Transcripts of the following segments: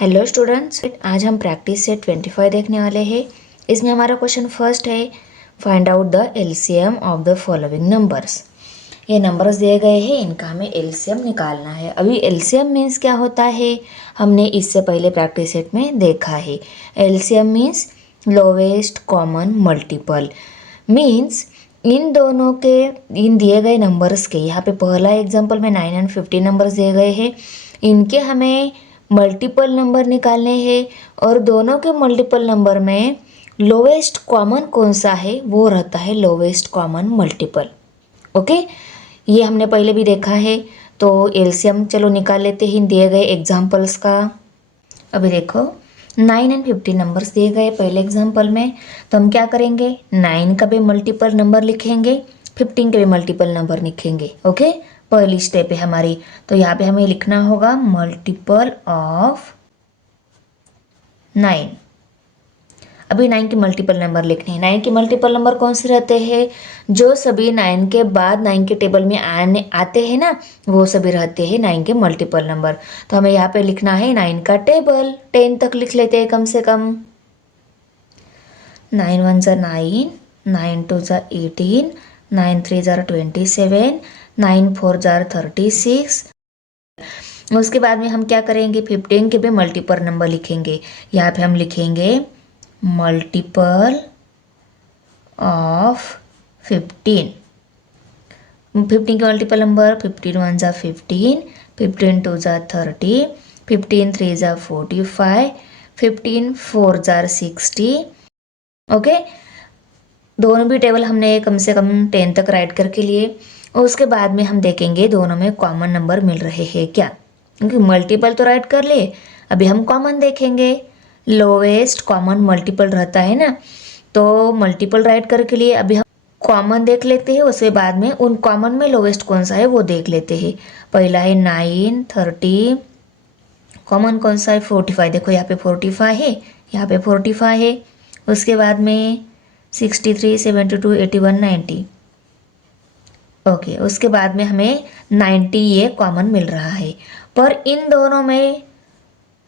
Hello students, आज हम practice set 25 देखने वाले हैं। इसमें हमारा क्वेश्चन फर्स्ट है, find out the LCM of the following numbers. ये नंबर्स दिए गए हैं, इनका हमें एलसीएम निकालना है। अभी एलसीएम मीन्स क्या होता है, हमने इससे पहले प्रैक्टिस सेट में देखा है। LCM means lowest common multiple. Means in दोनों के, इन दिए गए नंबर्स के, यहाँ पे पहला एग्जाम्पल में 9 और 15 नंबर्स दिए गए हैं, इनके हमें मल्टीपल नंबर निकालने हैं और दोनों के मल्टीपल नंबर में लोवेस्ट कॉमन कौन सा है वो रहता है लोवेस्ट कॉमन मल्टीपल। ओके, ये हमने पहले भी देखा है। तो एलसीएम चलो निकाल लेते हैं दिए गए एग्जाम्पल्स का। अभी देखो 9 और 15 नंबर्स दिए गए पहले एग्जाम्पल में, तो हम क्या करेंगे, 9 का भी मल्टीपल नंबर लिखेंगे, 15 के भी मल्टीपल नंबर लिखेंगे। ओके, पहली स्टेप है हमारी। तो यहाँ पे हमें लिखना होगा मल्टीपल ऑफ 9। अभी 9 के मल्टीपल नंबर लिखने हैं। 9 के मल्टीपल नंबर कौन से रहते हैं, जो सभी 9 के बाद 9 के टेबल में आते हैं ना, वो सभी रहते हैं 9 के मल्टीपल नंबर। तो हमें यहाँ पे लिखना है 9 का टेबल, 10 तक लिख लेते हैं कम से कम। 9 1 ज़ा 9, 9 2 ज़ा 18, 9 3 ज़ा 27, 9 4 ज़ा 36। उसके बाद में हम क्या करेंगे, 15 के भी मल्टीपल नंबर लिखेंगे। यहाँ पे हम लिखेंगे मल्टीपल ऑफ 15। 15 के मल्टीपल नंबर 15 1 ज़ा 15, 15 2 ज़ा 30, 15 3 ज़ा 45, 15 4 ज़ा 60। ओके, दोनों भी टेबल हमने कम से कम 10 तक राइट करके लिए। और उसके बाद में हम देखेंगे दोनों में कॉमन नंबर मिल रहे हैं क्या, क्योंकि मल्टीपल तो राइट कर लिए, अभी हम कॉमन देखेंगे। लोवेस्ट कॉमन मल्टीपल रहता है ना, तो मल्टीपल राइट करके लिए अभी हम कॉमन देख लेते हैं। उसके बाद में उन कॉमन में लोवेस्ट कौन सा है वो देख लेते हैं। पहला है 9 30, कॉमन कौन सा है 45। देखो यहाँ पे 45 है, यहाँ पे 45 है। उसके बाद में 63 72 81 90। ओके, उसके बाद में हमें 90 ये कॉमन मिल रहा है। पर इन दोनों में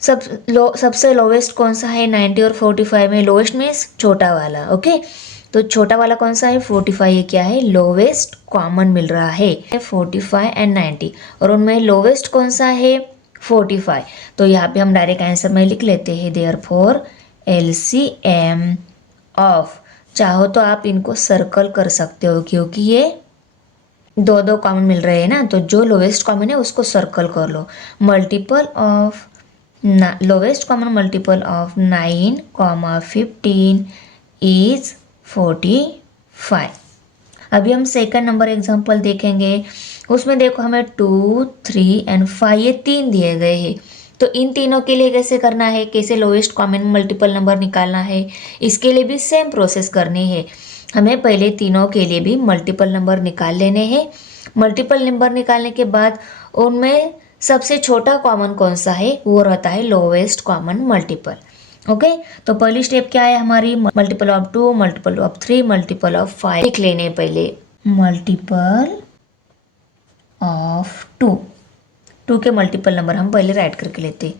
सबसे लोवेस्ट कौन सा है, 90 और 45 में। लोवेस्ट मीन्स छोटा वाला। ओके, तो छोटा वाला कौन सा है 45, ये क्या है लोवेस्ट कॉमन मिल रहा है 45 एंड 90। और उनमें लोवेस्ट कौन सा है 45। तो यहाँ पे हम डायरेक्ट आंसर में लिख लेते हैं देयरफॉर एलसीएम ऑफ, चाहो तो आप इनको सर्कल कर सकते हो क्योंकि ये दो कॉमन मिल रहे हैं ना, तो जो लोवेस्ट कॉमन है उसको सर्कल कर लो। Multiple of lowest common multiple of 9, 15 is 45। अभी हम सेकंड नंबर एग्जांपल देखेंगे। उसमें देखो हमें 2 3 एंड 5 ये 3 दिए गए हैं। तो इन तीनों के लिए कैसे करना है, कैसे लोवेस्ट कॉमन मल्टीपल नंबर निकालना है, इसके लिए भी सेम प्रोसेस करनी है। हमें पहले तीनों के लिए भी मल्टीपल नंबर निकाल लेने हैं। मल्टीपल नंबर निकालने के बाद उनमें सबसे छोटा कॉमन कौन सा है वो रहता है लोवेस्ट कॉमन मल्टीपल। ओके, तो पहली स्टेप क्या है हमारी, multiple of 2, multiple of 3, multiple of 5 लिख लेने पहले। मल्टीपल ऑफ 2 के मल्टीपल नंबर हम पहले राइट करके लेते।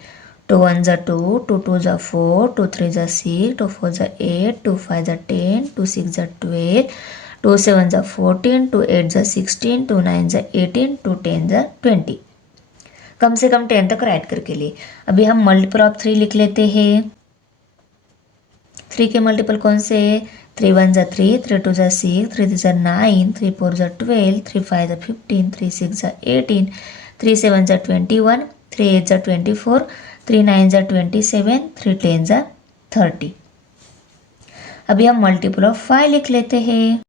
2 1 ज़ा 2, 2 2 ज़ा 4, 2 3 ज़ा 6, 2 4 ज़ा 8, 2 5 ज़ा 10, 2 6 ज़ा 12, 2 7 ज़ा 14, 2 8 ज़ा 16, 2 9 ज़ा 18, 2 10 ज़ा 20। कम से कम 10 तक राइट करके लिए। अभी हम मल्टीपल ऑफ 3 लिख लेते हैं। 3 के मल्टीपल कौन से, 3 1 ज़ा 3, 3 2 ज़ा 6, 3 3 ज़ा 9, 3 4 ज़ा 12, 3 5 ज़ा 15, 3 6 ज़ा 18, 3 7 ज़ा 21, 3 8 ज़ा 24, 3 9 ज़ा 27, 3 10 ज़ा 30। अभी हम मल्टीपल ऑफ 5 लिख लेते हैं।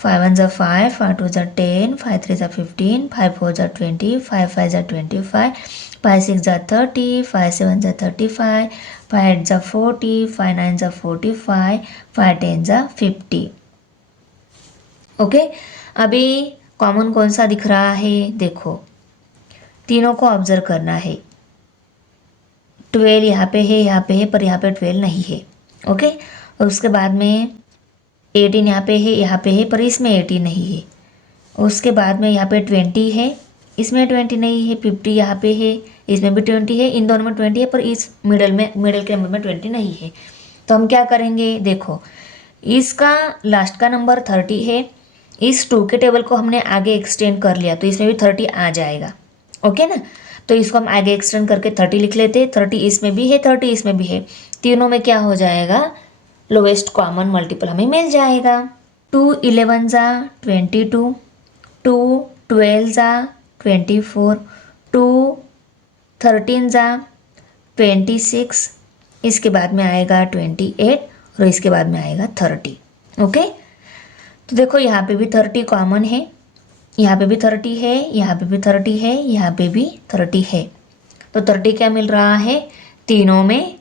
5 1 ज़ा 5, 5 2 ज़ा 10, 5 3 ज़ा 15, 5 4 ज़ा 20, 5 5 ज़ा 25, 5 6 ज़ा 30, 5 7 ज़ा 35, 5 8 ज़ा 40, 5 9 ज़ा 45, 5 10 ज़ा 50। ओके, अभी कॉमन कौन सा दिख रहा है, देखो तीनों को ऑब्जर्व करना है। 12 यहाँ पे है, यहाँ पे है, पर यहाँ पे 12 नहीं है। ओके, और उसके बाद में 18 यहाँ पे है, पर इसमें 18 नहीं है। उसके बाद में यहाँ पे 20 है, इसमें 20 नहीं है, 50 यहाँ पे है, इसमें भी 20 है, इन दोनों में 20 है, पर इस मिडल के नंबर में 20 नहीं है। तो हम क्या करेंगे, देखो इसका लास्ट का नंबर 30 है, इस 2 के टेबल को हमने आगे एक्सटेंड कर लिया तो इसमें भी 30 आ जाएगा, ओके ना। तो इसको हम आगे एक्सटेंड करके 30 लिख लेते, 30 इसमें भी है, 30 इसमें भी है, तीनों में क्या हो जाएगा, लोवेस्ट कॉमन मल्टीपल हमें मिल जाएगा। 2 11 जा 22, 2 12 जा 24, 2 13 जा 26, इसके बाद में आएगा 28 और इसके बाद में आएगा 30, ओके। तो देखो यहाँ पे भी 30 कॉमन है, यहाँ पे भी 30 है, यहाँ पे भी 30 है, यहाँ पे भी 30 है। तो 30 क्या मिल रहा है, तीनों में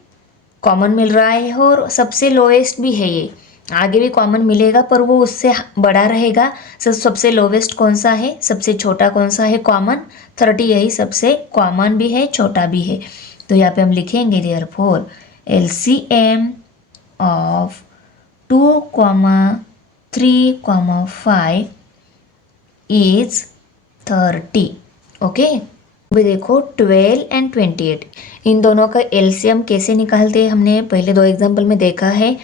कॉमन मिल रहा है और सबसे लोएस्ट भी है ये, आगे भी कॉमन मिलेगा पर वो उससे बड़ा रहेगा। सबसे लोवेस्ट कौन सा है, सबसे छोटा कौन सा है, कॉमन 30, यही सबसे कॉमन भी है, छोटा भी है। तो यहाँ पे हम लिखेंगे therefore LCM of 2, 3, 5 is 30, okay. अभी देखो 12 एंड 28, इन दोनों का एलसीएम कैसे निकालते हैं हमने पहले 2 एग्जाम्पल में देखा है।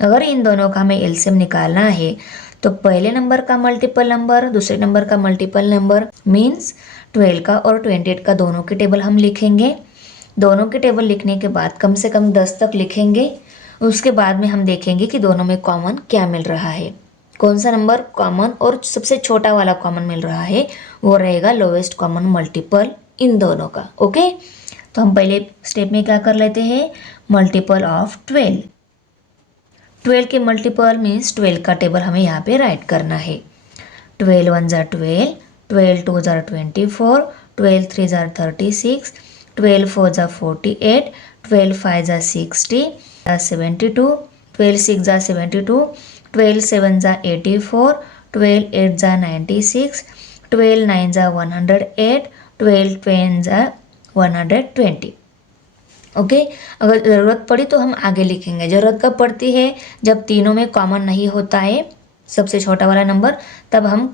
अगर इन दोनों का हमें एलसीएम निकालना है तो पहले नंबर का मल्टीपल नंबर, दूसरे नंबर का मल्टीपल नंबर, मीन्स 12 का और 28 का दोनों के टेबल हम लिखेंगे। दोनों के टेबल लिखने के बाद कम से कम 10 तक लिखेंगे, उसके बाद में हम देखेंगे कि दोनों में कॉमन क्या मिल रहा है, कौन सा नंबर कॉमन और सबसे छोटा वाला कॉमन मिल रहा है, वो रहेगा लोवेस्ट कॉमन मल्टीपल इन दोनों का, ओके। तो हम पहले स्टेप में क्या कर लेते हैं, मल्टीपल ऑफ 12 के मल्टीपल मीन्स 12 का टेबल हमें यहाँ पे राइट करना है। 12 1 jar 12, 12 2 jar 24, 12 3 jar 36, 12 4 jar 48, 12 5 jar 60, 72, 12 6 jar 72, 12 7 jar 84, 12 8 jar 96, 12 9 jar 108, 12 10 jar 120, okay. अगर ज़रूरत पड़ी तो हम आगे लिखेंगे। ज़रूरत कब पड़ती है, जब तीनों में कॉमन नहीं होता है सबसे छोटा वाला नंबर, तब हम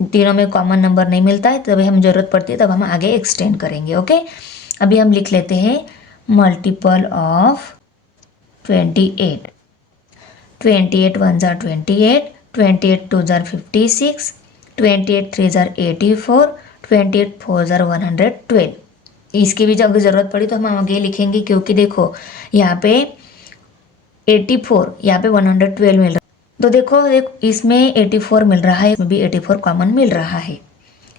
तीनों में कॉमन नंबर नहीं मिलता है, तभी हम ज़रूरत पड़ती है तब हम आगे एक्सटेंड करेंगे, ओके। अभी हम लिख लेते हैं multiple of 28, 28 1 jar 28, 28 2 jar 56, 28 3 jar 84, 28 4 jar 112। इसकी भी जब ज़रूरत पड़ी तो हम आगे लिखेंगे, क्योंकि देखो यहाँ पे 84, यहाँ पे 112 मिल रहा है, तो देखो इसमें 84 मिल रहा है, इसमें भी 84 कॉमन मिल रहा है।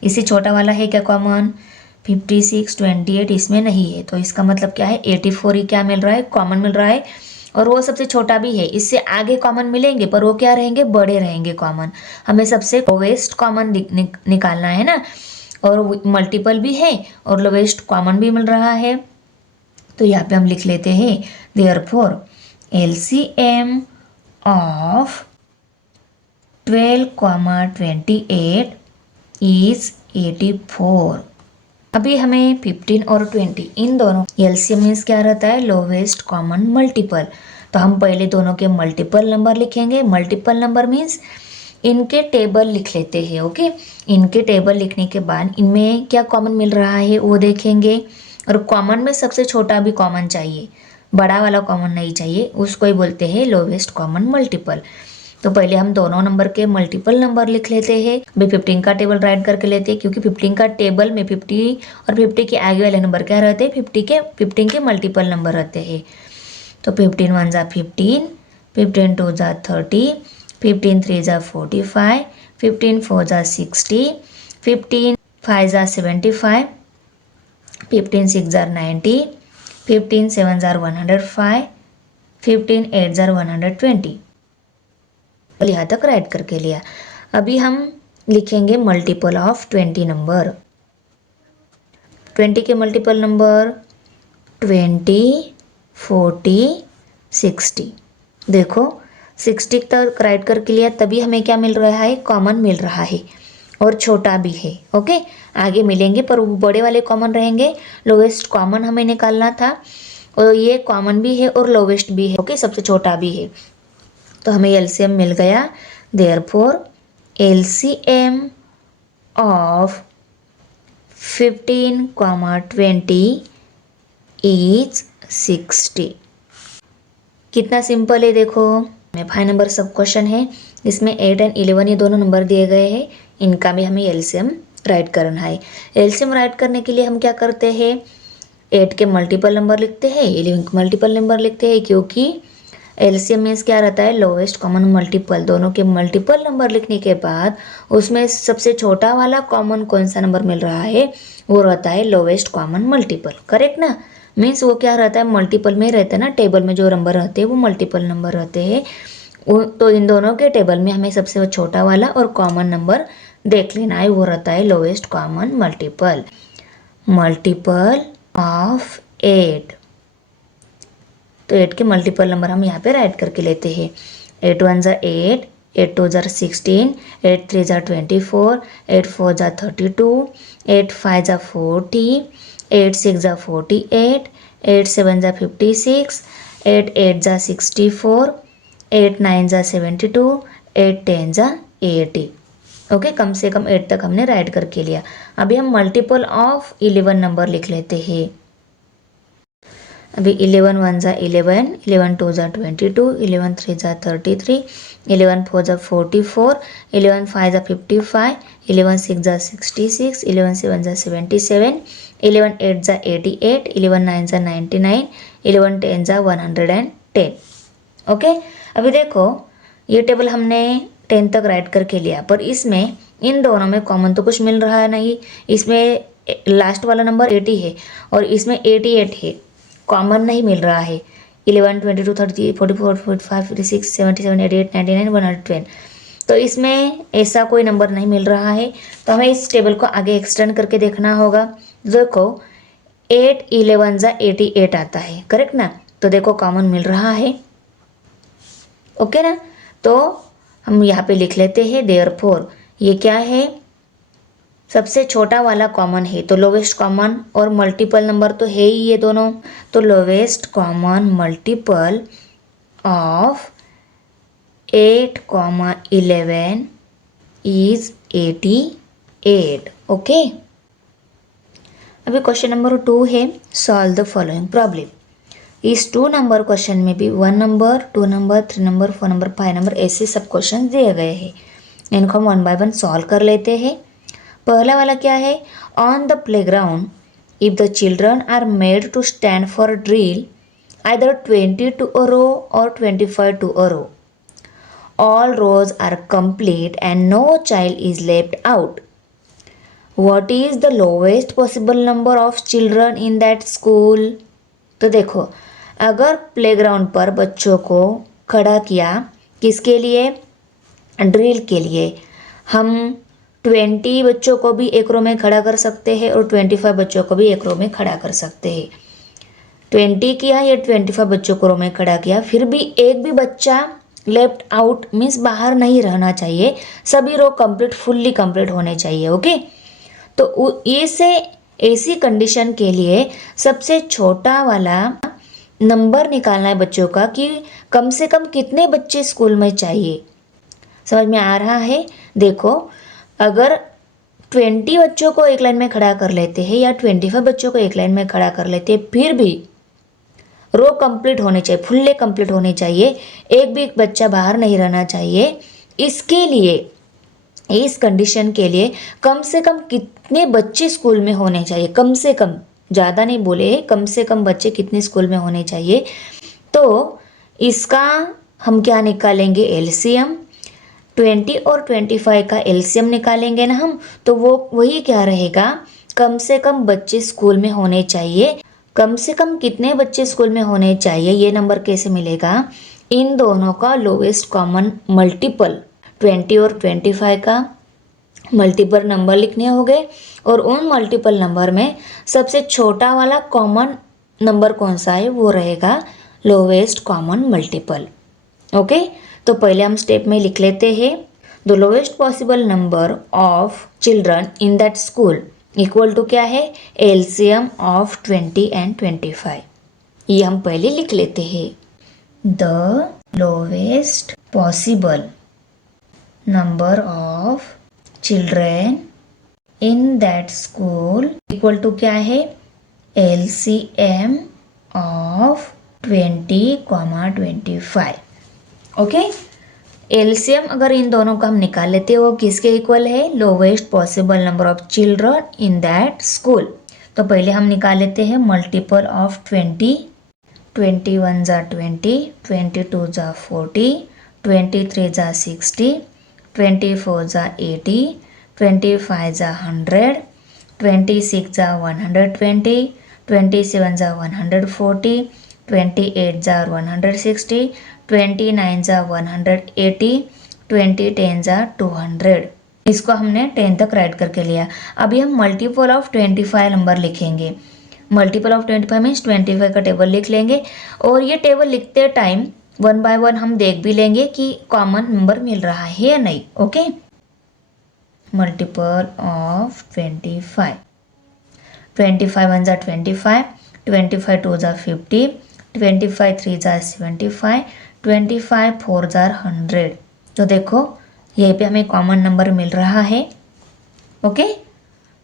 इससे छोटा वाला है क्या कॉमन, 56 28 इसमें नहीं है, तो इसका मतलब क्या है 84 ही क्या मिल रहा है, कॉमन मिल रहा है, और वो सबसे छोटा भी है। इससे आगे कॉमन मिलेंगे पर वो क्या रहेंगे, बड़े रहेंगे कॉमन। हमें सबसे लोवेस्ट कॉमन निकालना है ना, और मल्टीपल भी है और लोवेस्ट कॉमन भी मिल रहा है। तो यहाँ पे हम लिख लेते हैं देयरफॉर LCM ऑफ 12, 28 इज 84। अभी हमें 15 और 20 इन दोनों LCM मीन्स क्या रहता है, लोवेस्ट कॉमन मल्टीपल। तो हम पहले दोनों के मल्टीपल नंबर लिखेंगे। मल्टीपल नंबर मीन्स इनके टेबल लिख लेते हैं, ओके। इनके टेबल लिखने के बाद इनमें क्या कॉमन मिल रहा है वो देखेंगे, और कॉमन में सबसे छोटा भी कॉमन चाहिए, बड़ा वाला कॉमन नहीं चाहिए, उसको ही बोलते हैं लोवेस्ट कॉमन मल्टीपल। तो पहले हम दोनों नंबर के मल्टीपल नंबर लिख लेते हैं। अभी 15 का टेबल राइट करके लेते हैं, क्योंकि 15 का टेबल में 50 और 50 के आगे वाले नंबर क्या रहते हैं, 15 के मल्टीपल नंबर रहते हैं। तो 15 1 जा 15, 15 2 जा 30, 15 3 जा 45, 15 4 जा 60, 15 5 जा 75, 15 6 जा 90, 15 7 जा 105, 15 8 जा 120। यहाँ तक राइट करके लिया। अभी हम लिखेंगे मल्टीपल ऑफ 20 नंबर। 20 के मल्टीपल नंबर 20, 40, 60। देखो 60 तक राइट करके लिया, तभी हमें क्या मिल रहा है, कॉमन मिल रहा है, और छोटा भी है, ओके। आगे मिलेंगे पर वो बड़े वाले कॉमन रहेंगे। लोवेस्ट कॉमन हमें निकालना था, और ये कॉमन भी है और लोवेस्ट भी है, ओके, सबसे छोटा भी है। तो हमें LCM मिल गया। Therefore LCM of 15, 20 is 60। कितना सिंपल है देखो। में 5 नंबर सब क्वेश्चन है, इसमें 8 एंड 11 ये दोनों नंबर दिए गए हैं, इनका भी हमें एलसीएम राइट करना है। एलसीएम राइट करने के लिए हम क्या करते हैं, 8 के मल्टीपल नंबर लिखते हैं, 11 के मल्टीपल नंबर लिखते हैं, क्योंकि एलसीएम मीन्स क्या रहता है, लोवेस्ट कॉमन मल्टीपल। दोनों के मल्टीपल नंबर लिखने के बाद उसमें सबसे छोटा वाला कॉमन कौन सा नंबर मिल रहा है, वो रहता है लोवेस्ट कॉमन मल्टीपल। करेक्ट ना, मीन्स वो क्या रहता है, मल्टीपल में रहता है ना, टेबल में जो नंबर रहते हैं वो मल्टीपल नंबर रहते हैं। तो इन दोनों के टेबल में हमें सबसे छोटा वाला और कॉमन नंबर देख लेना है, वो रहता है lowest common multiple. Multiple of 8, तो 8 के मल्टीपल नंबर हम यहाँ पे राइट करके लेते हैं। 8 1 ज़ा 8, 8 2 ज़ा 16, 8 3 ज़ा 24, 8 4 ज़ा 32, 8 5 ज़ा 40, 8 6 ज़ा 48, 8 7 ज़ा 56, 8 8 ज़ा 64, 8 9 ज़ा 72, 8 10 ज़ा 80। ओके, कम से कम 8 तक हमने राइट करके लिया। अभी हम मल्टीपल ऑफ 11 नंबर लिख लेते हैं। अभी 11 1 ज़ा 11, 11 2 ज़ा 22, 11 3 ज़ा 33, 11 4 ज़ा 44, 11 5 ज़ा 55, 11 6 ज़ा 66, 11 7 ज़ा 77, 11 8 ज़ा 88, 11 9 ज़ा 99, 11 10 ज़ा 110। ओके, अभी देखो ये टेबल हमने 10 तक राइट करके लिया, पर इसमें इन दोनों में कॉमन तो कुछ मिल रहा है नहीं। इसमें लास्ट वाला नंबर 80 है और इसमें 88 है, कॉमन नहीं मिल रहा है। 11 22 30 44 45 56 77 88 99 110, तो इसमें ऐसा कोई नंबर नहीं मिल रहा है। तो हमें इस टेबल को आगे एक्सटेंड करके देखना होगा। देखो 8 11 ज़ा 88 आता है, करेक्ट ना, तो देखो कॉमन मिल रहा है। ओके ना, तो हम यहाँ पे लिख लेते हैं देयरफॉर ये क्या है, सबसे छोटा वाला कॉमन है, तो लोवेस्ट कॉमन और मल्टीपल नंबर तो है ही ये दोनों, तो lowest common multiple of 8, 11 is 88। Okay, अभी क्वेश्चन नंबर 2 है, सॉल्व द फॉलोइंग प्रॉब्लम। इस 2 नंबर क्वेश्चन में भी 1 number 2 number 3 number 4 number 5 number ऐसे सब क्वेश्चन दिए गए हैं। इनको हम 1 बाय 1 सॉल्व कर लेते हैं। पहला वाला क्या है, on the playground if the children are made to stand for drill either 20 to a row or 25 to a row, all rows are complete and no child is left out, what is the lowest possible number of children in that school. तो देखो, अगर playground पर बच्चों को खड़ा किया किसके लिए, ड्रिल के लिए, हम 20 बच्चों को भी एक रो में खड़ा कर सकते हैं और 25 बच्चों को भी एक रो में खड़ा कर सकते हैं। 20 किया या 25 बच्चों को रो में खड़ा किया, फिर भी एक भी बच्चा लेफ्ट आउट मीन्स बाहर नहीं रहना चाहिए, सभी रो कंप्लीट फुल्ली कंप्लीट होने चाहिए। ओके, तो ऐसे ऐसी कंडीशन के लिए सबसे छोटा वाला नंबर निकालना है बच्चों का कि कम से कम कितने बच्चे स्कूल में चाहिए। समझ में आ रहा है, देखो अगर 20 बच्चों को एक लाइन में खड़ा कर लेते हैं या 25 बच्चों को एक लाइन में खड़ा कर लेते हैं, फिर भी रो कंप्लीट होने चाहिए, फुल्ले कंप्लीट होने चाहिए, एक भी बच्चा बाहर नहीं रहना चाहिए। इसके लिए, इस कंडीशन के लिए कम से कम कितने बच्चे स्कूल में होने चाहिए, कम से कम, ज़्यादा नहीं बोले, कम से कम बच्चे कितने स्कूल में होने चाहिए। तो इसका हम क्या निकालेंगे, एलसीएम। 20 और 25 का एलसीएम निकालेंगे ना हम, तो वो वही क्या रहेगा, कम से कम बच्चे स्कूल में होने चाहिए। कम से कम कितने बच्चे स्कूल में होने चाहिए, ये नंबर कैसे मिलेगा, इन दोनों का लोवेस्ट कॉमन मल्टीपल 20 और 25 का मल्टीपल नंबर लिखने होंगे, और उन मल्टीपल नंबर में सबसे छोटा वाला कॉमन नंबर कौन सा है, वो रहेगा लोवेस्ट कॉमन मल्टीपल। ओके, तो पहले हम स्टेप में लिख लेते हैं, the lowest possible number of children in that school equal to क्या है, एलसीएम ऑफ 20 एंड 25। ये हम पहले लिख लेते हैं, the lowest possible number of children in that school equal to क्या है, LCM ऑफ 20,25. ओके, LCM अगर इन दोनों का हम निकाल लेते हैं वो किसके इक्वल है, lowest possible number of children in that school. तो पहले हम निकाल लेते हैं मल्टीपल ऑफ 20. 21 जा 20, 22 जा 40, 23 जा 60, 24 जा 80, 25 जा 100, 26 जा 120, 27 जा 140, 28 जा 160, 29 जा 180, 10 जा 200. इसको हमने 10 तक राइट करके लिया. अभी हम मल्टीपल ऑफ 25 नंबर लिखेंगे. मल्टीपल ऑफ 25 मीन्स 25 का टेबल लिख लेंगे और ये टेबल लिखते टाइम वन बाय वन हम देख भी लेंगे कि कॉमन नंबर मिल रहा है या नहीं. Okay, multiple of 25. 25 1 जा 25, 25 2 जा 50, 25 3 जा 75, 25 4 जा 100. तो देखो यहीं पे हमें कॉमन नंबर मिल रहा है. ओके,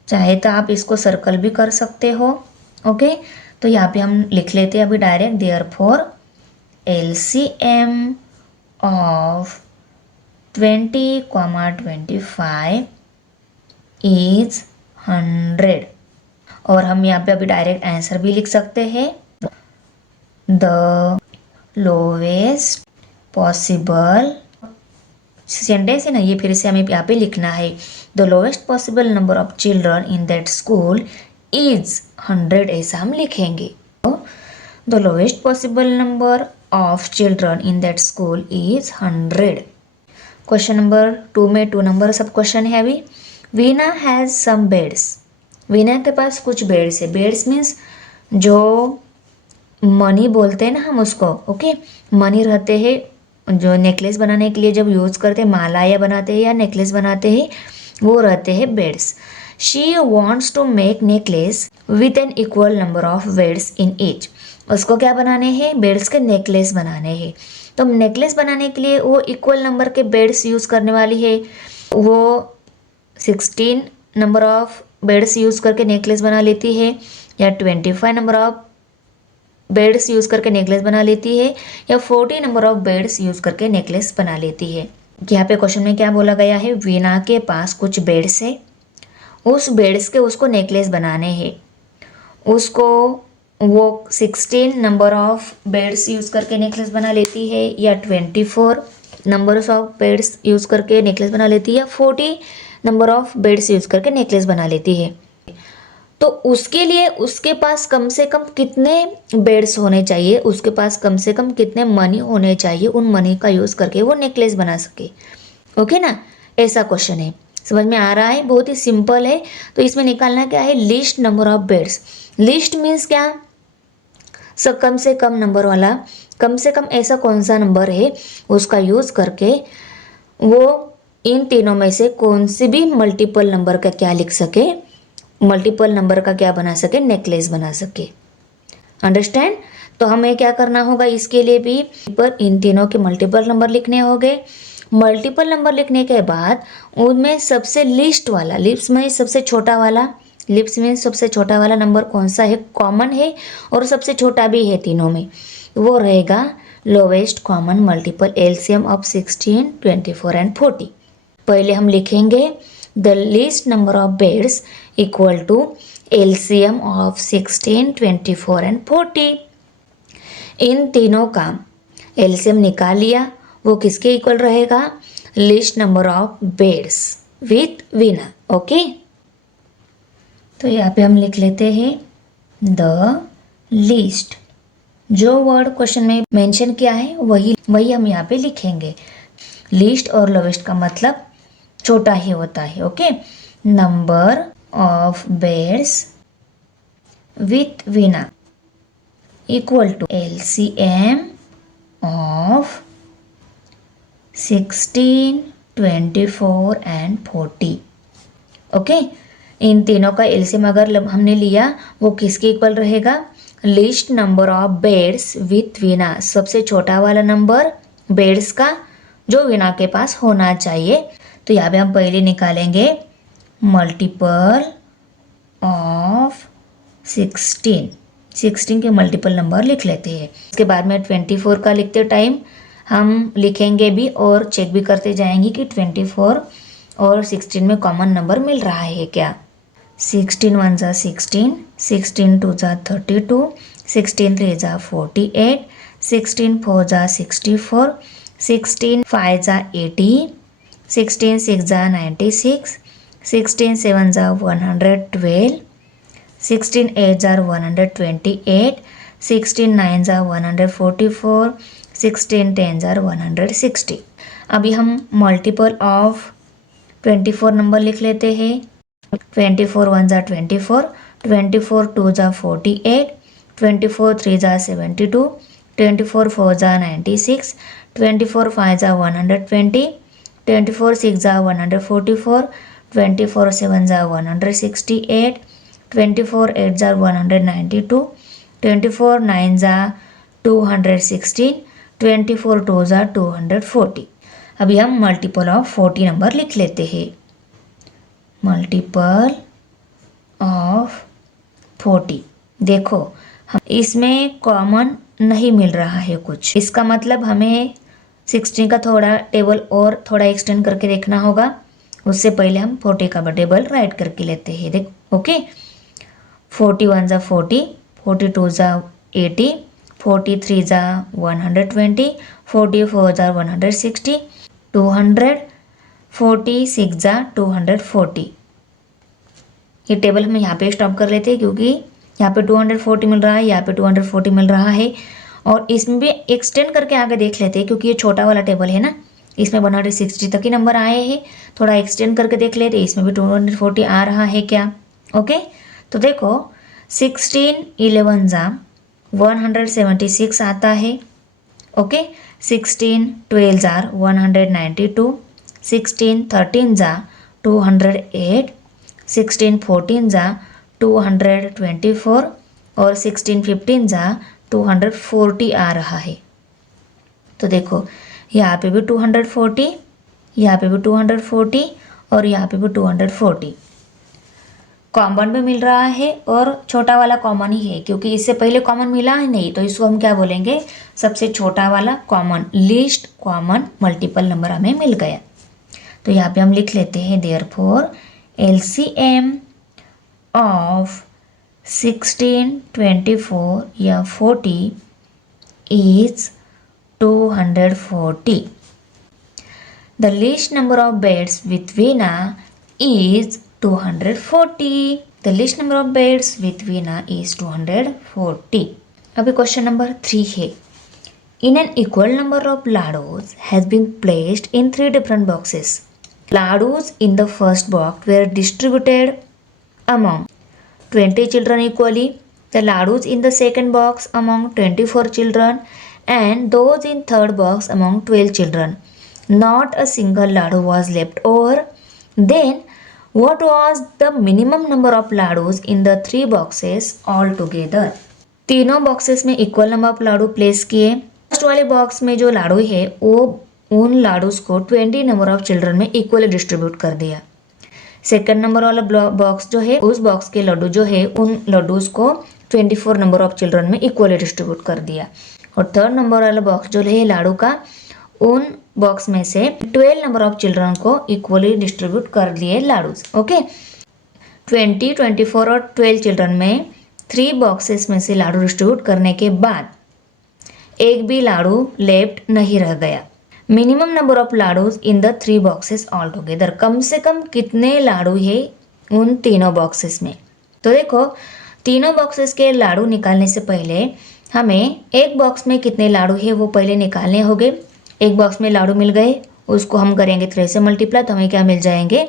चाहे तो आप इसको सर्कल भी कर सकते हो. ओके, तो यहाँ पे हम लिख लेते हैं अभी direct, therefore LCM of 20,25 is 100. और हम यहाँ पे अभी डायरेक्ट आंसर भी लिख सकते हैं, द लोवेस्ट पॉसिबल सेंटेंस है ना, ये फिर से हमें यहाँ पे लिखना है, the lowest possible number of children in that school is 100. ऐसा हम लिखेंगे. The lowest possible number of children in that school is 100. Question number 2 में 2 नंबर सब क्वेश्चन है. अभी Veena has some beads. Veena के पास कुछ बेड्स है. बेड्स मीन्स जो मनी बोलते हैं ना हम उसको. ओके, मनी रहते हैं जो नेकलेस बनाने के लिए जब यूज़ करते हैं, माला या बनाते हैं या नेकलेस बनाते हैं, वो रहते हैं beads. She wants to make necklace with an equal number of beads in each. उसको क्या बनाने हैं, बेड्स के नेकलेस बनाने हैं. तो नेकलेस बनाने के लिए वो इक्वल नंबर के बेड्स यूज़ करने वाली है. वो 16 नंबर ऑफ बेड्स यूज़ करके नेकलेस बना लेती है, या 25 नंबर ऑफ बेड्स यूज़ करके नेकलेस बना लेती है, या 40 नंबर ऑफ बेड्स यूज़ करके नेकलेस बना लेती है. यहाँ पे क्वेश्चन में क्या बोला गया है, वीना के पास कुछ बेड्स है, उस बेड्स के उसको नेकलेस बनाने हैं. उसको वो 16 नंबर ऑफ बेड्स यूज़ करके नेकलेस बना लेती है, या 24 नंबर्स ऑफ बेड्स यूज़ करके नेकलेस बना लेती है, या 40 नंबर ऑफ बेड्स यूज़ करके नेकलेस बना लेती है. तो उसके लिए उसके पास कम से कम कितने बेड्स होने चाहिए, उसके पास कम से कम कितने मनी होने चाहिए, उन मनी का यूज़ करके वो नेकलेस बना सके. ओके ना, ऐसा क्वेश्चन है. समझ में आ रहा है, बहुत ही सिंपल है. तो इसमें निकालना क्या है, list number of beds. List means क्या, सब कम से कम नंबर वाला, कम से कम ऐसा कौन सा नंबर है उसका यूज़ करके वो इन तीनों में से कौन सी भी मल्टीपल नंबर का क्या लिख सके, मल्टीपल नंबर का क्या बना सके, नेकलेस बना सके. अंडरस्टैंड. तो हमें क्या करना होगा, इसके लिए भी पर इन तीनों के मल्टीपल नंबर लिखने होंगे. मल्टीपल नंबर लिखने के बाद उनमें सबसे लिस्ट वाला, लिप्स में सबसे छोटा वाला, लिप्स में सबसे छोटा वाला नंबर कौन सा है, कॉमन है और सबसे छोटा भी है तीनों में, वो रहेगा lowest common multiple LCM of 16, 24 and 40. पहले हम लिखेंगे the least number of beads equal to LCM of 16, 24 and 40. इन तीनों का LCM निकाल लिया, वो किसके इक्वल रहेगा, least number of beads with Veena. Okay, तो यहाँ पे हम लिख लेते हैं द लीस्ट. जो वर्ड क्वेश्चन में मेंशन किया है वही हम यहाँ पे लिखेंगे. लीस्ट और लोवेस्ट का मतलब छोटा ही होता है. Okay, number of beads with Veena equal to LCM of 16, 24 and 40. Okay, इन तीनों का LCM अगर हमने लिया वो किसके इक्वल रहेगा, least number of beads with Veena, सबसे छोटा वाला नंबर बेड्स का जो वीना के पास होना चाहिए. तो यहाँ पे हम पहले निकालेंगे मल्टीपल ऑफ 16 के मल्टीपल नंबर लिख लेते हैं। इसके बाद में 24 का लिखते टाइम हम लिखेंगे भी और चेक भी करते जाएंगे कि 24 और 16 में कॉमन नंबर मिल रहा है क्या। 16 1 जा 16, 16 2 जा 32, 16 3 जा 48, 16 4 जा 64, 16 5 जा 80, 16 6 जा 96, 16 7 जा 112, 16 8 जा 128, 16 9 जा 144, 16 10 जा 160। अभी हम मल्टीपल ऑफ 24 नंबर लिख लेते हैं। 24 1 जा 24, 24 2 जा 48, 24 3 जा 72, 24 4 जा 96, 24 5 जा 120, 24 6 जा 144, 24 7 जा 168, 24 8 जा 192, 24 9 जा 216, 24 2 जा 240। अभी हम मल्टीपल ऑफ 40 नंबर लिख लेते हैं। मल्टीपल ऑफ 40, देखो हम इसमें कॉमन नहीं मिल रहा है कुछ, इसका मतलब हमें 16 का थोड़ा टेबल और थोड़ा एक्सटेंड करके देखना होगा। उससे पहले हम 40 का टेबल राइट करके लेते हैं। देख ओके, 41 जा 40, 42 जा 80, 43 जा 120, 44 जा 160, 246 जा 240। ये टेबल हम यहाँ पे स्टॉप कर लेते हैं क्योंकि यहाँ पे 240 मिल रहा है, यहाँ पे 240 मिल रहा है। और इसमें भी एक्सटेंड करके आगे देख लेते हैं क्योंकि ये छोटा वाला टेबल है ना, इसमें 160 तक ही नंबर आए हैं। थोड़ा एक्सटेंड करके देख लेते, इसमें भी 240 आ रहा है क्या। ओके, तो देखो 16 11 जा 176 आता है। ओके, 16 12 जा 192, 16 13 जा 208, 16 14 जा 224 और 16 15 जा 240 आ रहा है। तो देखो यहाँ पे भी 240, यहाँ पे भी 240 और यहाँ पे भी 240 कॉमन भी मिल रहा है और छोटा वाला कॉमन ही है क्योंकि इससे पहले कॉमन मिला है नहीं, तो इसको हम क्या बोलेंगे, सबसे छोटा वाला common, least common multiple number हमें मिल गया। तो यहाँ पे हम लिख लेते हैं देयरफॉर LCM ऑफ 16 24 या 40 is 240. The least number of beds with Veena is 240. The least number of beds with Veena is 240. अभी क्वेश्चन नंबर 3 है। In an equal number of laddus has been placed in 3 different boxes. Laddus in the first box were distributed among 20 children equally. The laddus in the second box among 24 children and those in third box among 12 children. Not a single laddu was left over. Then what was the minimum number of laddus in the 3 boxes altogether? तीनों boxes में equal number of laddoo place किए। First वाले box में जो लाडू है वो उन लाडूस को 20 नंबर ऑफ चिल्ड्रन में इक्वली डिस्ट्रीब्यूट कर दिया। सेकंड नंबर वाला बॉक्स जो है उस बॉक्स के लड्डू जो है उन लड्डूस को 24 नंबर ऑफ चिल्ड्रन में इक्वली डिस्ट्रीब्यूट कर दिया। और थर्ड नंबर वाला बॉक्स जो है लाडू का, उन बॉक्स में से 12 नंबर ऑफ चिल्ड्रन को इक्वली डिस्ट्रीब्यूट कर दिए लाडूस। ओके, 20 24 और 12 चिल्ड्रन में 3 बॉक्सेस में से लाडू डिस्ट्रीब्यूट करने के बाद एक भी लाडू लेफ्ट नहीं रह गया। Minimum number of laddoos in the 3 boxes all together, कम से कम कितने लाडू है उन तीनों बॉक्सेस में। तो देखो तीनों बॉक्सेस के लाडू निकालने से पहले हमें एक बॉक्स में कितने लाडू है वो पहले निकालने होंगे। एक बॉक्स में लाडू मिल गए, उसको हम करेंगे 3 से मल्टीप्लाई, तो हमें क्या मिल जाएंगे,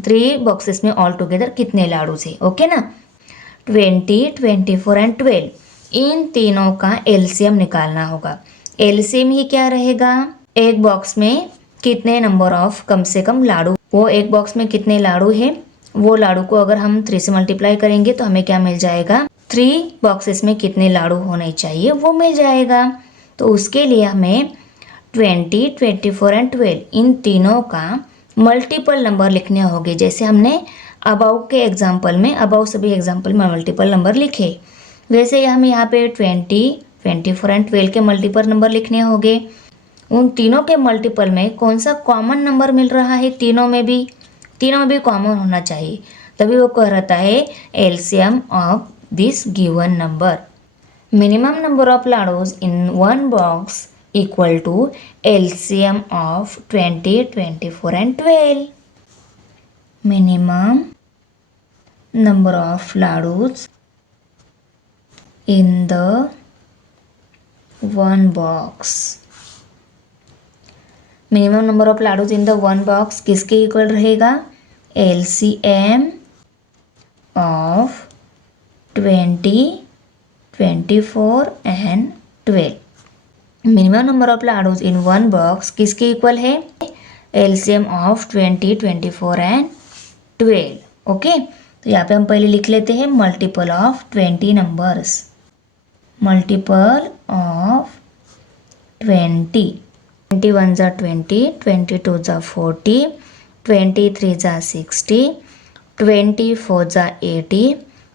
3 बॉक्सेस में ऑल टुगेदर कितने लाडू है। ओके ना, 20 24 एंड 12 इन तीनों का एलसीएम निकालना होगा। एलसीएम ही क्या रहेगा, एक बॉक्स में कितने नंबर ऑफ कम से कम लाडू, वो एक बॉक्स में कितने लाडू है वो लाडू को अगर हम 3 से मल्टीप्लाई करेंगे तो हमें क्या मिल जाएगा, 3 बॉक्सेस में कितने लाडू होने चाहिए वो मिल जाएगा। तो उसके लिए हमें 20 24 एंड 12 इन तीनों का मल्टीपल नंबर लिखने होंगे। जैसे हमने अबाउ के एग्जाम्पल में, अबाउ सभी एग्जाम्पल में मल्टीपल नंबर लिखे, वैसे हम यहाँ पे 20, 24 एंड 12 के मल्टीपल नंबर लिखने होंगे। उन तीनों के मल्टीपल में कौन सा कॉमन नंबर मिल रहा है, तीनों में भी कॉमन होना चाहिए, तभी वो कह रहता है LCM of this given number. Minimum number of laddoos in one box equal to LCM of 20, 24 and 12। Minimum number of laddoos in the one box, minimum number of laddoos in the one box किसके equal रहेगा, LCM of 20, 24 and 12। Minimum number of laddoos in one box किसके equal है, LCM of 20, 24 and 12। Okay, तो यहाँ पे हम पहले लिख लेते हैं multiple of 20 numbers, multiple of 20, 21 जा 20, 22 जा 40, 23 जा 60, 24 जा 80,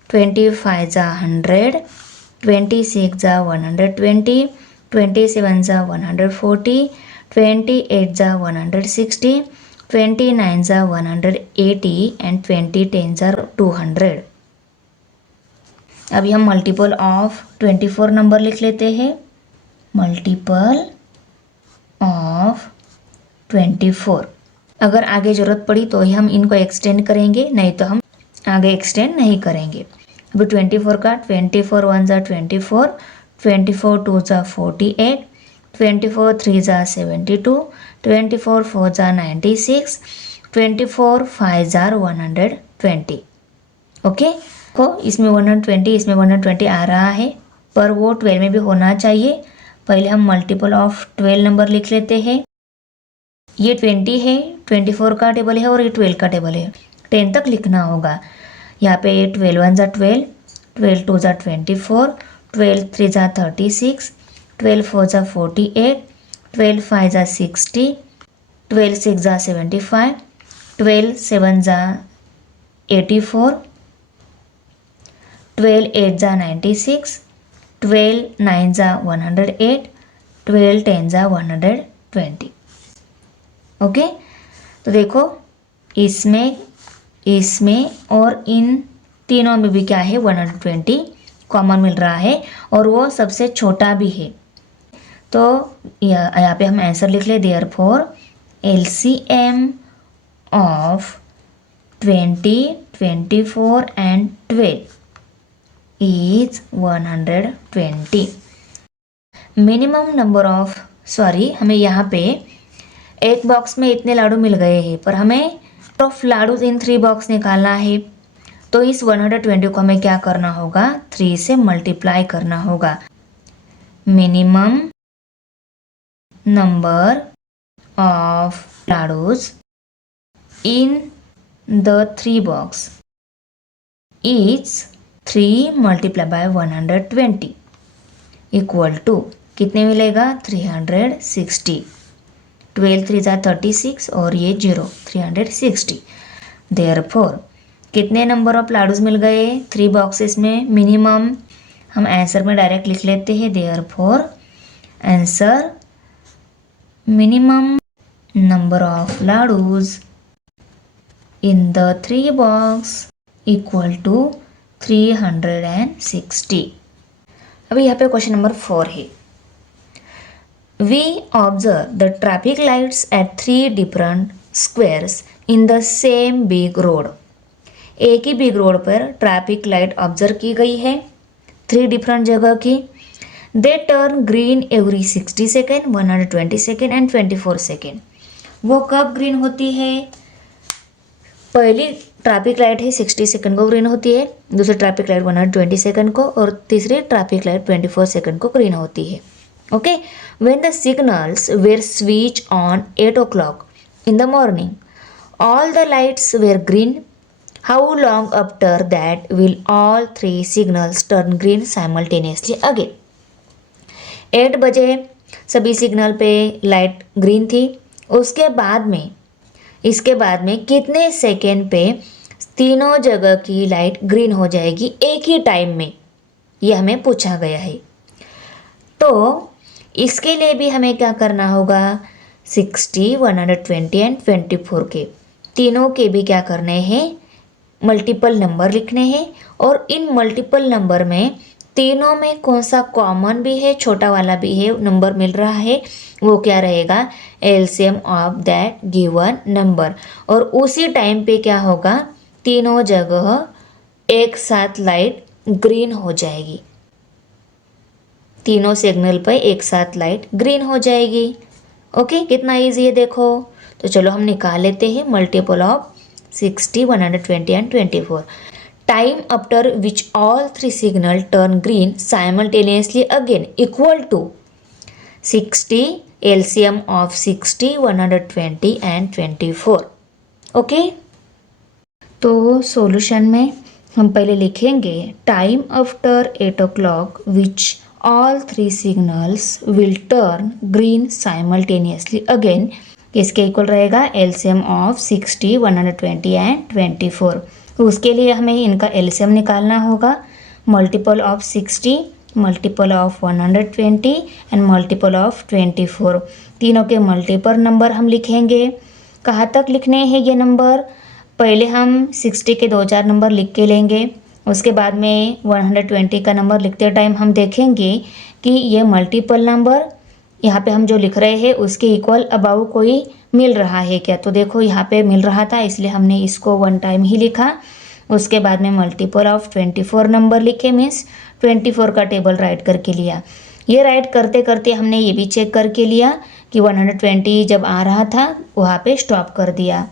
25 जा 100, 26 जा 120, 27 जा 140, 28 जा 160, 29 जा 180 एंड 10 जा 200। अभी हम मल्टीपल ऑफ 24 नंबर लिख लेते हैं, मल्टीपल ऑफ 24। अगर आगे ज़रूरत पड़ी तो ही हम इनको एक्सटेंड करेंगे, नहीं तो हम आगे एक्सटेंड नहीं करेंगे। अभी 24 का 24 1 जा 24, 24 2 जा 48, 24 3 जा 72, 24 4 जा 96, 24 5 जा 120। ओके, को इसमें 120, इसमें 120 आ रहा है, पर वो 12 में भी होना चाहिए। पहले हम मल्टीपल ऑफ 12 नंबर लिख लेते हैं। ये 20 है, 24 का टेबल है और ये 12 का टेबल है, 10 तक लिखना होगा। यहाँ पे 12 1 जा 12, 12 2 जा 24, 12 3 जा 36, 12 4 जा 48, 12 5 जा 60, 12 6 जा 75, 12 7 जा 84, 12 8 जा 96, 12 9 जा 108, 12 10 जा 120। ओके, तो देखो इसमें और इन तीनों में भी क्या है, 120 कॉमन मिल रहा है और वो सबसे छोटा भी है। तो यहाँ पे हम आंसर लिख ले, therefore LCM of 20, 24 and 12 is 120। Minimum number of, sorry, हमें यहाँ पे एक बॉक्स में इतने लाडू मिल गए हैं, पर हमें ऑफ लाडूज इन 3 बॉक्स निकालना है। तो इस 120 को हमें क्या करना होगा, 3 से मल्टीप्लाई करना होगा। Minimum number of laddoos in the 3 box is 3 multiply by 120 equal to कितने मिलेगा, 360। 12 3 जा 36 और ये 0, 360। देयरफॉर कितने नंबर ऑफ लाडूज मिल गए 3 बॉक्सेस में, मिनिमम। हम आंसर में डायरेक्ट लिख लेते हैं, therefore answer minimum number of laddoos in the 3 box equal to 360। अभी यहाँ पे क्वेश्चन नंबर 4 है। We observe the traffic lights at 3 different squares in the same big road. एक ही बिग रोड पर ट्रैफिक लाइट ऑब्जर्व की गई है 3 डिफरेंट जगह की। They turn green every 60 second, 120 second and 24 second. वो कब ग्रीन होती है, पहली ट्रैफिक लाइट है 60 सेकेंड को ग्रीन होती है, दूसरी ट्रैफिक लाइट 120 सेकेंड को और तीसरी ट्रैफिक लाइट 24 सेकेंड को ग्रीन होती है। Okay, when the signals were switched on 8 o'clock in the morning, all the lights were green. How long after that will all 3 signals turn green simultaneously again? 8 बजे सभी signal पे light green थी, उसके बाद में इसके बाद में कितने सेकेंड पे तीनों जगह की लाइट ग्रीन हो जाएगी एक ही टाइम में, ये हमें पूछा गया है। तो इसके लिए भी हमें क्या करना होगा, 60, 120 एंड 24 के तीनों के भी क्या करने हैं, मल्टीपल नंबर लिखने हैं। और इन मल्टीपल नंबर में तीनों में कौन सा कॉमन भी है, छोटा वाला भी है नंबर मिल रहा है, वो क्या रहेगा, LCM of that given number. और उसी टाइम पे क्या होगा, तीनों जगह एक साथ लाइट ग्रीन हो जाएगी, तीनों सिग्नल पर एक साथ लाइट ग्रीन हो जाएगी। ओके, कितना इजी है देखो। तो चलो हम निकाल लेते हैं multiple of 60, 120 and 24। Time after which all three signal turn green simultaneously again equal to 60 LCM of 60, 120 and 24। Okay, तो सॉल्यूशन में हम पहले लिखेंगे टाइम आफ्टर 8 o'clock विच all three signals will turn green simultaneously again, इसके equal रहेगा LCM of 60, 120 and 24। उसके लिए हमें इनका एलसीएम निकालना होगा, multiple of 60, multiple of 120 and multiple of 24। तीनों के मल्टीपल नंबर हम लिखेंगे। कहाँ तक लिखने हैं ये नंबर, पहले हम 60 के 2-4 नंबर लिख के लेंगे, उसके बाद में 120 का नंबर लिखते टाइम हम देखेंगे कि ये मल्टीपल नंबर यहाँ पे हम जो लिख रहे हैं उसके इक्वल अबाउ कोई मिल रहा है क्या। तो देखो यहाँ पे मिल रहा था, इसलिए हमने इसको 1 टाइम ही लिखा। उसके बाद में मल्टीपल ऑफ 24 नंबर लिखे, मीन्स 24 का टेबल राइट करके लिया। ये राइट करते करते हमने ये भी चेक करके लिया कि 120 जब आ रहा था वहाँ पे स्टॉप कर दिया।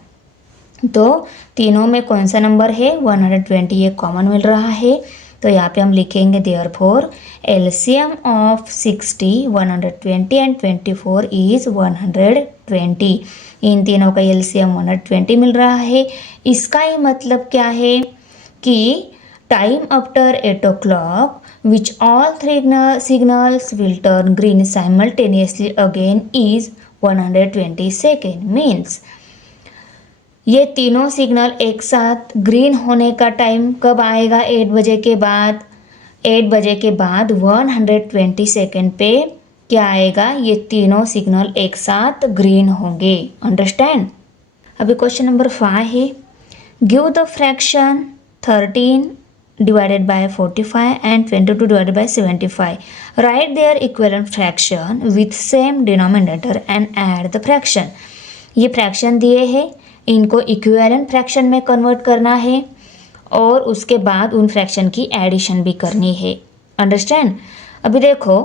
तो तीनों में कौन सा नंबर है, 120 ये कॉमन मिल रहा है। तो यहाँ पे हम लिखेंगे therefore LCM of 60, 120 and 24 is 120। इन तीनों का एलसीएम 120 मिल रहा है। इसका ही मतलब क्या है कि time after 8 o'clock which all three signals will turn green simultaneously again is 120 second. Means ये तीनों सिग्नल एक साथ ग्रीन होने का टाइम कब आएगा, 8 बजे के बाद। 8 बजे के बाद 120 सेकेंड पे क्या आएगा, ये तीनों सिग्नल एक साथ ग्रीन होंगे। अंडरस्टैंड। अभी क्वेश्चन नंबर 5 है, give the fraction 13 divided by 45 and 22 divided by 75. Write their equivalent fraction with same denominator and add the fraction. ये फ्रैक्शन दिए हैं, इनको इक्विवेलेंट फ्रैक्शन में कन्वर्ट करना है और उसके बाद उन फ्रैक्शन की एडिशन भी करनी है। अंडरस्टैंड। अभी देखो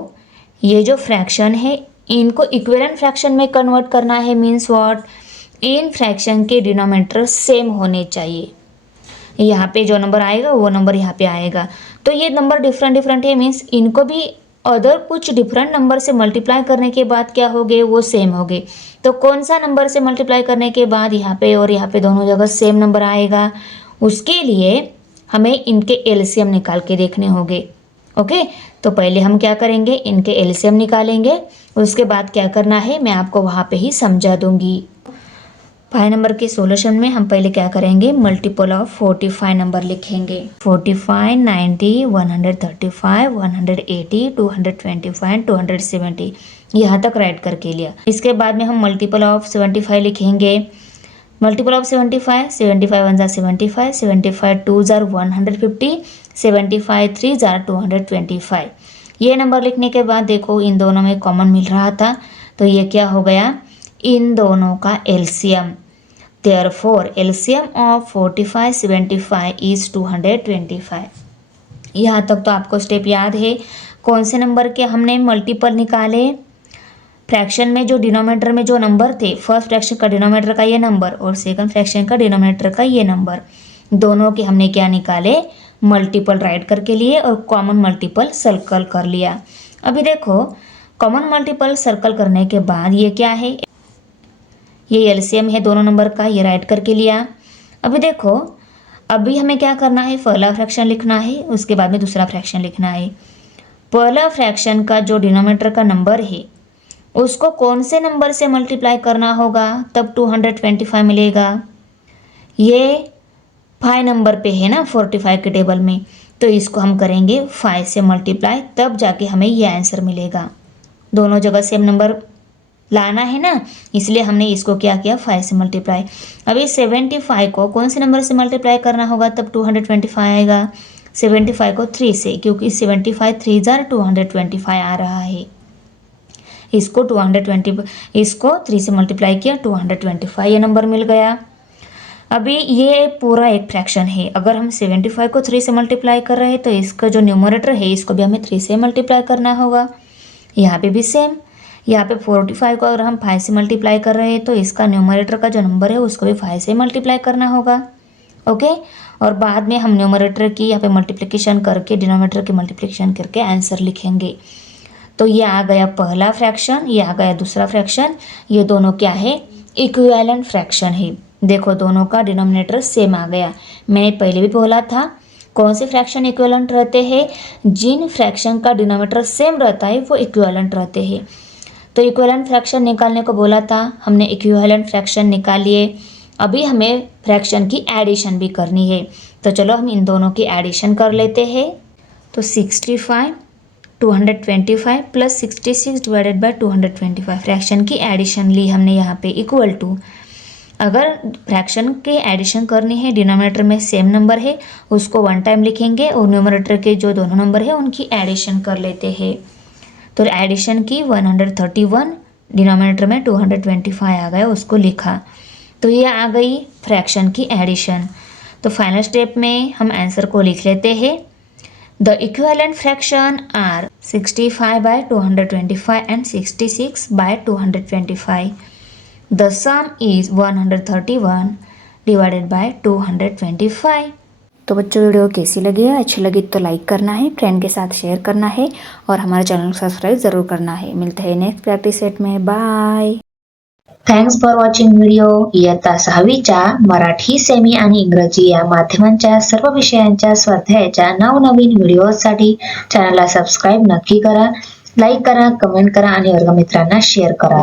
ये जो फ्रैक्शन है इनको इक्विवेलेंट फ्रैक्शन में कन्वर्ट करना है, मीन्स व्हाट, इन फ्रैक्शन के डिनोमिनेटर सेम होने चाहिए। यहाँ पे जो नंबर आएगा वो नंबर यहाँ पे आएगा। तो ये नंबर डिफरेंट है, मीन्स इनको भी अदर कुछ डिफरेंट नंबर से मल्टीप्लाई करने के बाद क्या हो गए, वो सेम हो गए। तो कौन सा नंबर से मल्टीप्लाई करने के बाद यहाँ पे और यहाँ पे दोनों जगह सेम नंबर आएगा, उसके लिए हमें इनके एलसीएम निकाल के देखने होंगे। ओके, तो पहले हम क्या करेंगे, इनके एलसीएम निकालेंगे, उसके बाद क्या करना है मैं आपको वहाँ पे ही समझा दूंगी। 5 नंबर के सॉल्यूशन में हम पहले क्या करेंगे, मल्टीपल ऑफ 45 नंबर लिखेंगे। 45, 90, 135, 180, 225, 270 यहाँ तक राइट करके लिया। इसके बाद में हम मल्टीपल ऑफ 75 लिखेंगे। Multiple of 75, 75 1 75, 75 2 150, 75 3 225। ये नंबर लिखने के बाद देखो इन दोनों में कॉमन मिल रहा था, तो ये क्या हो गया, इन दोनों का LCM. Therefore, LCM of 45, 75 is 225। यहाँ तक तो आपको स्टेप याद है। कौन से नंबर के हमने मल्टीपल निकाले, फ्रैक्शन में जो डिनोमिनेटर में जो नंबर थे, फर्स्ट फ्रैक्शन का डिनोमिनेटर का ये नंबर और सेकंड फ्रैक्शन का डिनोमिनेटर का ये नंबर, दोनों के हमने क्या निकाले, मल्टीपल राइट करके लिए और कॉमन मल्टीपल सर्कल कर लिया। अभी देखो कॉमन मल्टीपल सर्कल करने के बाद ये क्या है, ये एलसीएम है दोनों नंबर का, ये राइट करके लिया। अभी देखो अभी हमें क्या करना है, पहला फ्रैक्शन लिखना है, उसके बाद में दूसरा फ्रैक्शन लिखना है। पहला फ्रैक्शन का जो डिनोमिनेटर का नंबर है उसको कौन से नंबर से मल्टीप्लाई करना होगा तब 225 मिलेगा। ये 5 नंबर पे है ना 45 के टेबल में, तो इसको हम करेंगे 5 से मल्टीप्लाई, तब जाके हमें ये आंसर मिलेगा। दोनों जगह सेम नंबर लाना है ना, इसलिए हमने इसको क्या किया 5 से मल्टीप्लाई। अभी 75 को कौन से नंबर से मल्टीप्लाई करना होगा तब 225 आएगा। 75 को 3 से, क्योंकि 75 3 जार 225 आ रहा है। इसको 3 से मल्टीप्लाई किया 225 ये नंबर मिल गया। अभी ये पूरा एक फ्रैक्शन है, अगर हम 75 को 3 से मल्टीप्लाई कर रहे हैं तो इसका जो न्यूमरेटर है इसको भी हमें 3 से मल्टीप्लाई करना होगा। यहाँ पे भी सेम, यहाँ पे 45 को अगर हम 5 से मल्टीप्लाई कर रहे हैं तो इसका न्यूमरेटर का जो नंबर है उसको भी 5 से मल्टीप्लाई करना होगा। ओके, और बाद में हम न्यूमरेटर की यहाँ पे मल्टीप्लिकेशन करके डिनोमिनेटर की मल्टीप्लिकेशन करके आंसर लिखेंगे। तो ये आ गया पहला फ्रैक्शन, ये आ गया दूसरा फ्रैक्शन। ये दोनों क्या है, इक्विवेलेंट फ्रैक्शन है। देखो दोनों का डिनोमिनेटर सेम आ गया। मैंने पहले भी बोला था कौन से फ्रैक्शन इक्विवेलेंट रहते हैं, जिन फ्रैक्शन का डिनोमिनेटर सेम रहता है वो इक्विवेलेंट रहते हैं। तो इक्विवेलेंट फ्रैक्शन निकालने को बोला था, हमने इक्विवेलेंट फ्रैक्शन निकाल लिए। अभी हमें फ्रैक्शन की एडिशन भी करनी है, तो चलो हम इन दोनों की एडिशन कर लेते हैं। तो 65 225 प्लस 66 डिवाइडेड बाय 225 फ्रैक्शन की एडिशन ली हमने यहाँ पे इक्वल टू। अगर फ्रैक्शन के एडिशन करनी है, डिनोमिनेटर में सेम नंबर है उसको 1 टाइम लिखेंगे और न्यूमरेटर के जो दोनों नंबर है उनकी एडिशन कर लेते हैं। तो एडिशन की 131, डिनोमिनेटर में 225 आ गया, उसको लिखा। तो ये आ गई फ्रैक्शन की एडिशन। तो फाइनल स्टेप में हम आंसर को लिख लेते हैं। The equivalent fraction are 65 by 225 and 66 by 225. The sum is 131 divided by 225. तो बच्चों वीडियो कैसी लगी है, अच्छी लगी तो लाइक करना है, फ्रेंड के साथ शेयर करना है और हमारे चैनल को सब्सक्राइब ज़रूर करना है। मिलते हैं नेक्स्ट प्रॅक्टिस सेट में, bye. Thanks for watching video. इयत्ता 6वीच्या मराठी, सेमी आणि इंग्रजी या माध्यमांच्या सर्व विषयांच्या स्वाध्यायाच्या नवनवीन व्हिडिओसाठी चॅनलला सबस्क्राईब नक्की करा, लाईक करा, कमेंट करा आणि वर्गमित्रांना शेअर करा.